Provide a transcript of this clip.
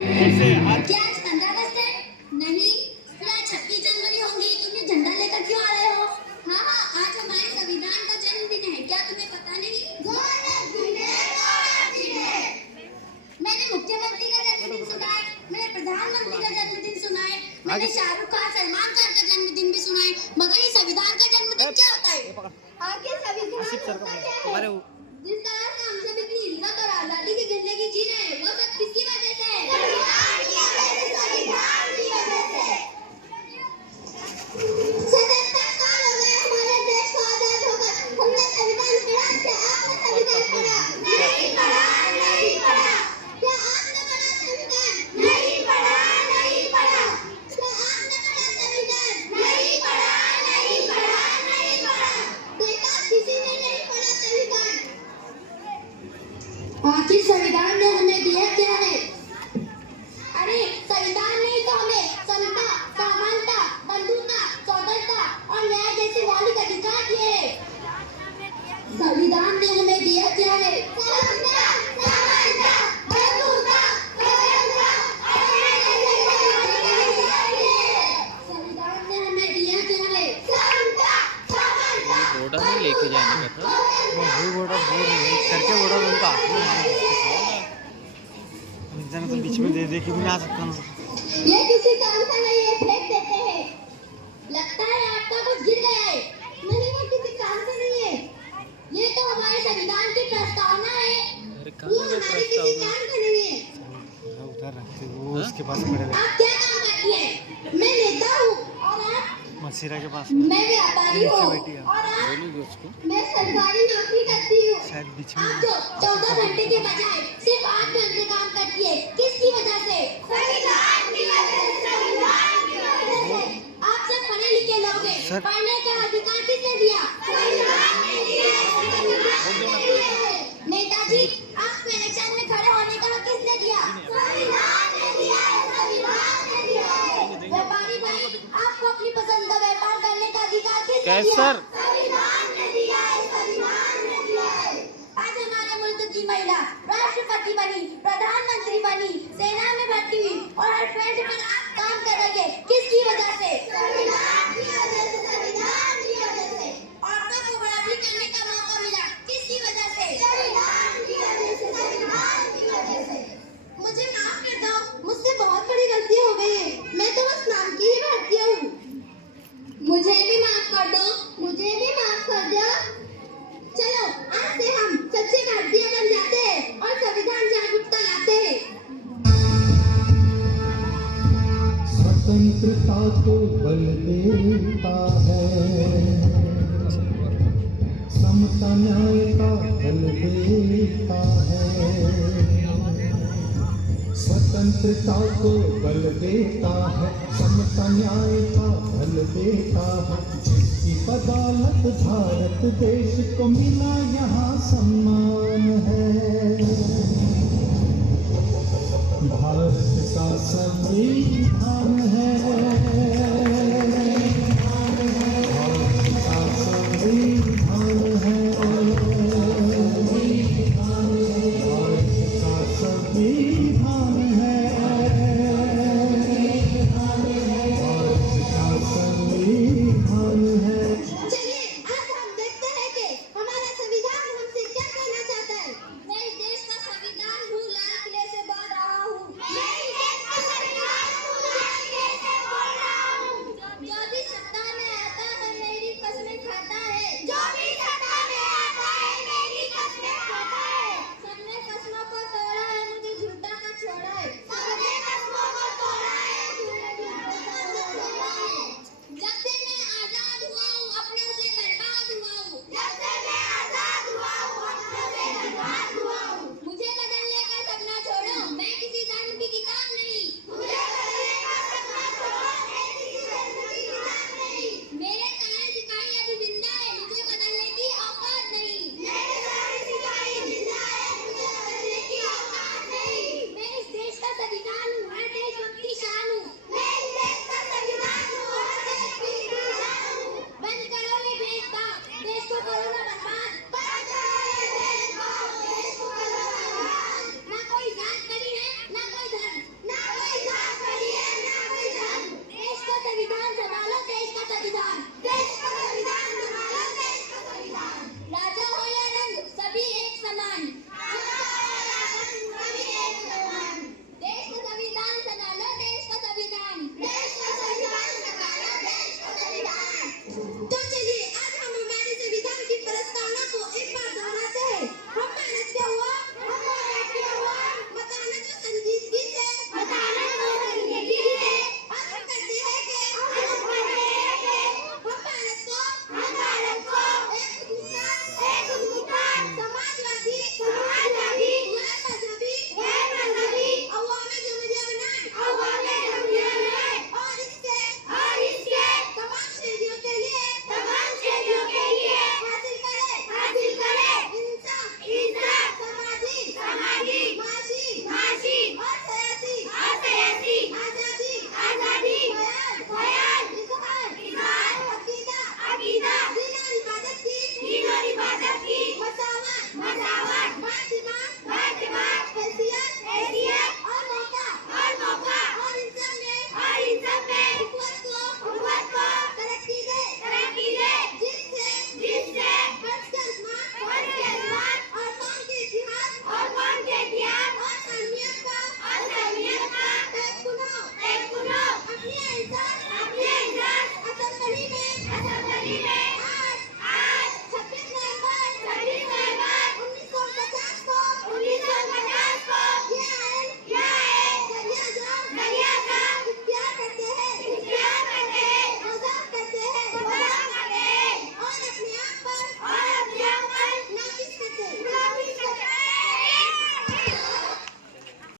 ऐसे हाथ क्या आज 15 अगस्त है? नहीं। फिर आज 26 जनवरी होंगी। तुम ये झंडा लेकर क्यों आ रहे हो? हाँ हाँ, आज हमारे संविधान का जन्मदिन है। क्या तुम्हें पता नहीं? मैंने मुख्यमंत्री का जन्मदिन सुना है, मैंने प्रधानमंत्री का जन्मदिन सुना है, मैंने शाहरुख खान सलमान खान का जन्मदिन भी सुना है, मगर ये संविधान का जन्मदिन क्या होता है? आखिर संविधान होता क्या है? जिस तरह से हम सब इतनी इज्जत और आजादी की जिंदगी जी रहे हैं, वो सब किसकी वजह से है? संविधान की वजह से। 77 साल हो गए हमारे देश को आजाद होकर। हमने संविधान पढ़ा क्या? आपने संविधान पढ़ा? नहीं पढ़ा, नहीं पढ़ा। क्या आपने पढ़ा संविधान? नहीं पढ़ा, नहीं पढ़ा। क्या आपने पढ़ा संविधान? नहीं पढ़ा, नहीं पढ़ा, नहीं पढ़ा। देखा, किसी ने नहीं पढ़ा संविधान। आखिर संविधान ने हमें दिया क्या है? अरे संविधान ने तो हमें समता, समानता, बंधुता, स्वतंत्रता और न्याय जैसे मौलिक अधिकार दिए हैं। संविधान ने हमें दिया क्या है? समता, समानता, बंधुता, स्वतंत्रता और न्याय जैसे मौलिक अधिकार दिए हैं। संविधान ने हमें दिया क्या है? समता, समानता, बोर्डर नहीं लेके जाने का था वो बोर्डर बोर्ड करके बोर्डर उनका इंसान तो बीच में दे दे के भी ना आ सकता हूँ। ये किसी काम का नहीं है, फेंक देते हैं। लगता है आपका कुछ गिर गया है। नहीं, वो किसी काम का नहीं है। ये तो हमारे संविधान की प्रस्तावना है। अरे वो कहाँ है हमारे किसी प्रस्तावना? काम का नहीं है। उधर रखते वो उसके पास पड़े रहे आप क्या काम करती हैं? मैं नेता हूँ और आप? मसीरा के पास मैं व्यापारी हूँ बैठी है। और आप? बोलोगे उसको? मैं सरकारी नौकरी करती हूँ। शायद बीच आप में जो 14 घंटे के बजाय सिर्फ 8 घंटे काम करती है, किसकी वजह से? संविधान की वजह से, संविधान की वजह से। आप सब पढ़े लिखे लोग हैं। सर। पढ़ने का अधिकार किसने दिया? संविधान ने दिया है, संविधान ने दिया है। नेताजी, आपको इलेक्शन में खड़े होने का हक किसने दिया? संविधान ने दिया है, संविधान ने दिया है। व्यापारी भाई, आपको अपनी पसंद का व्यापार करने का अधिकार किसने कैसे दिया? सर? संविधान ने दिया है, संविधान ने दिया है। आज हमारे मुल्क की महिला राष्ट्रपति बनी, प्रधानमंत्री बनी, सेना में भर्ती हुई और हर फील्ड पर आप काम कर रही है, किसकी वजह से? संविधान की वजह से, संविधान की वजह से। औरतों को बराबरी करने का मौका मिला, किसकी वजह से? संविधान की वजह से, संविधान की वजह से। मुझे माफ कर दो, मुझसे बहुत बड़ी गलती हो गई है। मैं तो बस नाम की ही भारतीय हूँ। मुझे भी माफ कर दो, मुझे भी माफ कर दो। चलो, आज से हम सच्चे भारतीय बन जाते हैं और संविधान जागरूकता लाते हैं। स्वतंत्रता को बल देता है, समता न्याय का बल देता है। स्वतंत्रता को बल देता है, समता न्याय का बल देता है। जिसकी बदौलत भारत देश को मिला यहाँ सम्मान है। भारत का संविधान है।